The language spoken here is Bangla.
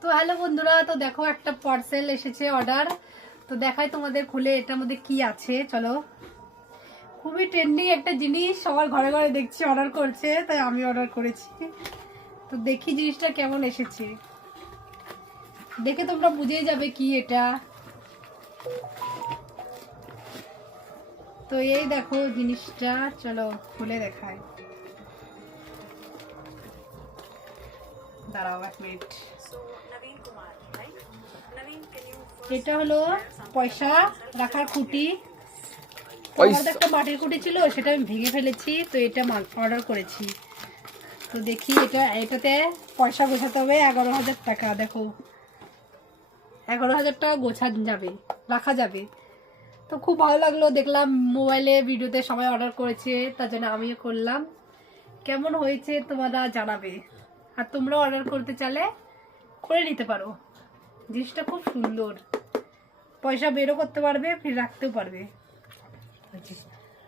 তো হ্যালো বন্ধুরা, তো দেখো একটা পার্সেল এসেছে অর্ডার। তো দেখাই তোমাদের খুলে এটার মধ্যে কি আছে। চলো, খুবই ট্রেন্ডিং একটা জিনিস, সবার ঘরে ঘরে দেখছি অর্ডার করছে, তাই আমি অর্ডার করেছি। তো দেখি জিনিসটা কেমন এসেছে, দেখে তোমরা বুঝেই যাবে কি এটা। তো এই দেখো জিনিসটা, চলো খুলে দেখাই। দাঁড়াও এক মিনিট। এটা হলো পয়সা রাখার খুঁটি। আমাদের একটা মাটির খুঁটি ছিল, সেটা আমি ভেঙে ফেলেছি, তো এটা অর্ডার করেছি। তো দেখি এটাতে পয়সা গোছাতে হবে 11,000 টাকা। দেখো 11,000 টাকা গোছানো যাবে, রাখা যাবে। তো খুব ভালো লাগলো, দেখলাম মোবাইলে ভিডিওতে সবাই অর্ডার করেছে, তার জন্য আমিও করলাম। কেমন হয়েছে তোমরা জানাবে, আর তোমরা অর্ডার করতে চাইলে করে নিতে পারো। জিনিসটা খুব সুন্দর, পয়সা বেরও করতে পারবে, ফির রাখতেও পারবে।